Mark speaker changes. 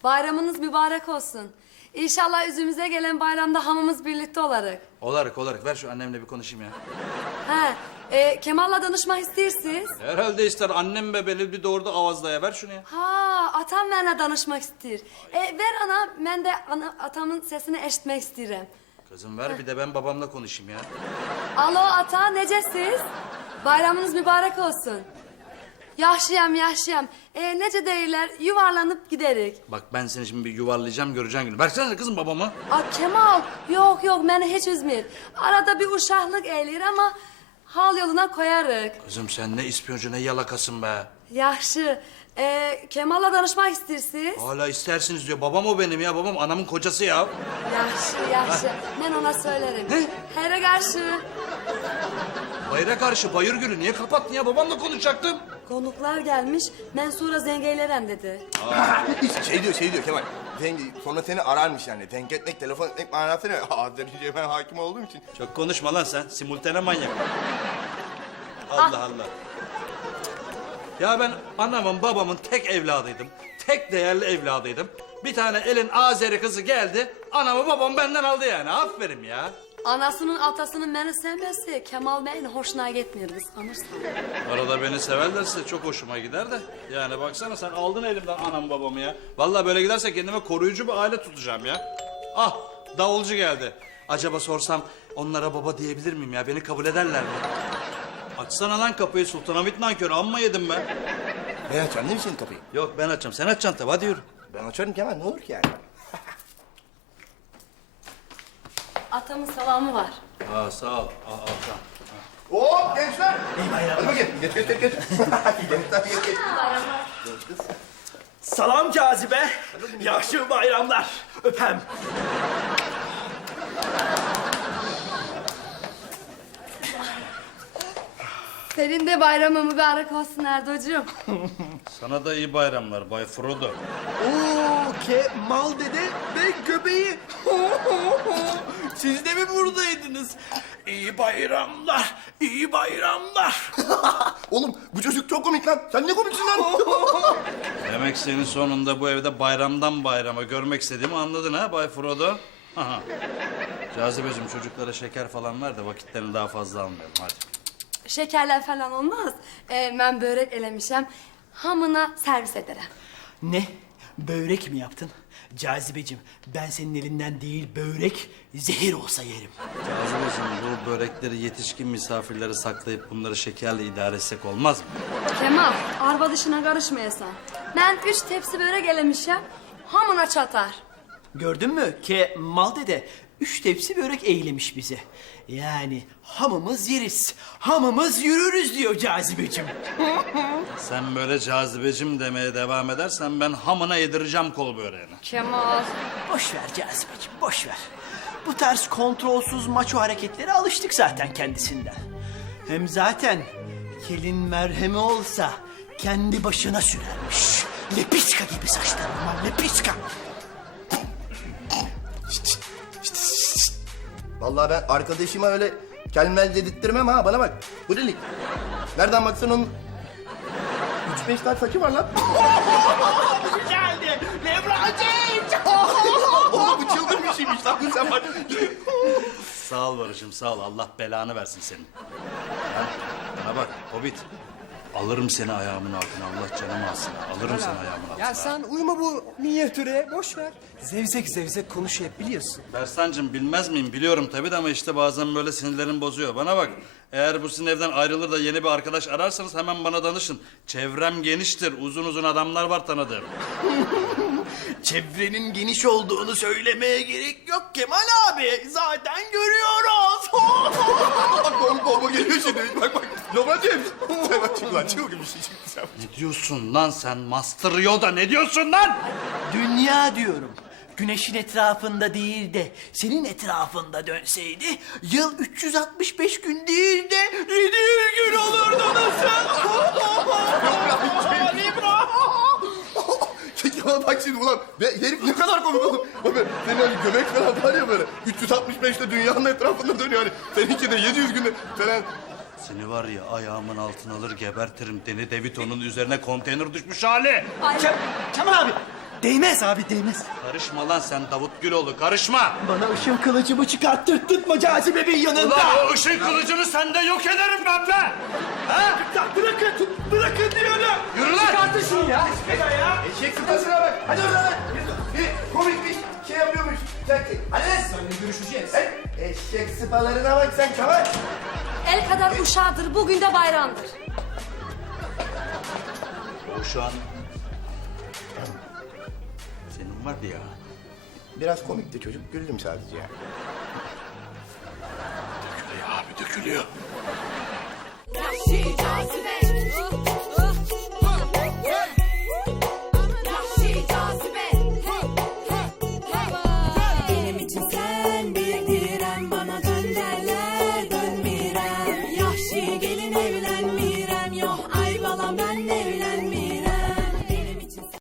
Speaker 1: Bayramınız mübarek olsun. İnşallah üzümüze gelen bayramda hamımız birlikte olarak.
Speaker 2: Olarak. Ver şu annemle bir konuşayım ya.
Speaker 1: Kemal'la danışmak istiyorsunuz.
Speaker 2: Herhalde ister annem be beni bir doğurdu avazlaya. Ver şunu ya.
Speaker 1: Atam benimle danışmak istiyor. Ver ana, ben de atamın sesini eşitmek istiyorum.
Speaker 2: Kızım ver bir de ben babamla konuşayım ya.
Speaker 1: Alo ata, necesiz? Bayramınız mübarek olsun. Yaşayam. Nece değiller, yuvarlanıp giderik.
Speaker 2: Bak ben seni şimdi bir yuvarlayacağım göreceğin günü. Versene kızım babamı.
Speaker 1: Kemal, yok beni hiç üzmür. Arada bir uşaklık eğilir ama hal yoluna koyarık.
Speaker 2: Kızım sen ne ispiyoncu ne yalakasın be.
Speaker 1: Yaxşı. Kemal'la danışmak istirsiniz?
Speaker 2: Hala istersiniz diyor. Babam o benim ya. Babam anamın kocası ya.
Speaker 1: Yaxşı. Ben ona söylerim.
Speaker 2: Ne?
Speaker 1: Hayra karşı.
Speaker 2: Bayıra karşı bayır gülü. Niye kapattın ya? Babamla konuşacaktım.
Speaker 1: Konuklar gelmiş, ben sonra zengeylerem dedi.
Speaker 3: Şey diyor Kemal. Sonra seni ararmış yani. Denk etmek, telefon etmek manasına. Azerice'ye ben hakim olduğum için.
Speaker 2: Çok konuşma lan sen. Simultane manyak. Allah. Ya ben anamın babamın tek evladıydım. Tek değerli evladıydım. Bir tane elin Azeri kızı geldi. Anamı babam benden aldı yani. Aferin ya.
Speaker 1: Anasının atasının beni sevmesi Kemal Bey'in hoşuna gitmiyor, kıskanırsan.
Speaker 2: Arada beni severlerse çok hoşuma gider de. Yani baksana sen aldın elimden anamı babamı ya. Vallahi böyle giderse kendime koruyucu bir aile tutacağım ya. Ah davulcu geldi. Acaba sorsam onlara baba diyebilir miyim ya? Beni kabul ederler mi? Açsana lan kapıyı Sultanahmet nankörü. Amma yedim ben.
Speaker 3: Ben açarım değil mi senin kapıyı?
Speaker 2: Yok ben açacağım. Sen açacaksın tabii hadi yürü.
Speaker 3: Ben açarım Kemal, ne olur ki yani?
Speaker 1: Atamın selamı var.
Speaker 2: Sağ ol.
Speaker 3: Hop gençler! Hadi bakayım, geç. Gençler geç.
Speaker 4: Salam Cazibe. Yaxşı bayramlar. Öpem.
Speaker 1: Senin de bayramı mübarek olsun Erdoğcuğum.
Speaker 2: Sana da iyi bayramlar Bay Frodo.
Speaker 4: Oo, Kemal dede ve göbeği. Siz de mi buradaydınız? İyi bayramlar, iyi bayramlar.
Speaker 3: Oğlum bu çocuk çok komik lan. Sen ne komiksin lan?
Speaker 2: Demek senin sonunda bu evde bayramdan bayrama görmek istediğimi anladın ha Bay Frodo? Cazibeciğim çocuklara şeker falan ver de vakitlerini daha fazla almayalım hadi.
Speaker 1: Şekerler falan olmaz. Ben börek elemişim. Hamına servis ederim.
Speaker 4: Ne? Börek mi yaptın? Cazibeciğim, ben senin elinden değil börek, zehir olsa yerim.
Speaker 2: Cazibeciğim bu börekleri yetişkin misafirlere saklayıp bunları şekerle idare etsek olmaz mı?
Speaker 1: Kemal, arba dışına karışmayasan. Ben 3 tepsi börek elemişim. Hamına çatar.
Speaker 4: Gördün mü? Kemal dede 3 tepsi börek eylemiş bize. Yani hamımız yeriz, hamımız yürürüz diyor Cazibeciğim.
Speaker 2: Sen böyle cazibecim demeye devam edersen ben hamına yedireceğim kol böreğini.
Speaker 1: Kemal.
Speaker 4: Boş ver Cazibeciğim, boş ver. Bu tarz kontrolsüz maço hareketlere alıştık zaten kendisinden. Hem zaten kelin merhemi olsa kendi başına sürermiş. Lepiska gibi saçları var, lepiska.
Speaker 3: Vallahi ben arkadaşıma öyle kelmel dedirttirmem ha. Bana bak. Bu delik. Nereden baksan onun 3-5 tane saçı var lan.
Speaker 4: Geldi, Levracik!
Speaker 3: Oğlum bu çılgın bir şeymiş lan. Sen bak.
Speaker 2: Sağ ol Barış'ım sağ ol. Allah belanı versin senin. Bana bak Hobbit. Alırım seni ayağımın altına. Allah canımı alsın. Alırım seni ayağımın altına.
Speaker 5: Ya sen uyma bu minyatüre, boş ver. Zevzek konuşuyor hep biliyorsun.
Speaker 2: Bersancığım bilmez miyim? Biliyorum tabii de ama işte bazen böyle sinirlerim bozuyor. Bana bak. Eğer bu sizin evden ayrılır da yeni bir arkadaş ararsanız hemen bana danışın. Çevrem geniştir. Uzun adamlar var tanıdığım.
Speaker 4: Çevrenin geniş olduğunu söylemeye gerek yok Kemal abi. Zaten görüyoruz.
Speaker 3: Bak bomba geliyor şimdi. Bak. Lobracığım. Sen bak çık lan. Çılgın bir şey çıktı sen.
Speaker 2: Ne diyorsun lan sen Master Yoda? Ne diyorsun lan?
Speaker 4: Dünya diyorum. Güneşin etrafında değil de senin etrafında dönseydi yıl 365 gün değil de 700 gün olurdu nasıl?
Speaker 3: Ya bak şimdi ulan. Herif ne kadar komik oğlum. Bak senin hani göbek falan var ya böyle. 365'te dünyanın etrafında dönüyor hani. Seninki de 700 günde falan.
Speaker 2: Seni var ya ayağımın altına alır gebertirim. Danny DeVito'nun üzerine konteyner düşmüş hali.
Speaker 4: Kemal abi
Speaker 5: Değmez abi değmez.
Speaker 2: Karışma lan sen Davut Güloğlu, karışma.
Speaker 4: Bana ışın kılıcımı çıkarttırtma Cazibe'nin yanında.
Speaker 2: Ulan o ışın kılıcını sende yok ederim ben be. Ha?
Speaker 4: Bırakın diyorum.
Speaker 2: Yürü lan.
Speaker 5: Çıkartın şunu ya.
Speaker 3: Eşek sıpasına bak. Hadi oradan lan. Bir komik bir şey yapıyormuş. Hadi lan.
Speaker 5: Seninle görüşeceğiz.
Speaker 3: Eşek sıpalarına bak sen Kemal.
Speaker 1: El kadar uşağıdır, bugün de bayramdır.
Speaker 2: O şu an... Senin vardı ya.
Speaker 3: Biraz komikti çocuk. Güldüm sadece ya.
Speaker 2: Dökülüyor abi, dökülüyor.
Speaker 6: Vahşi cazibe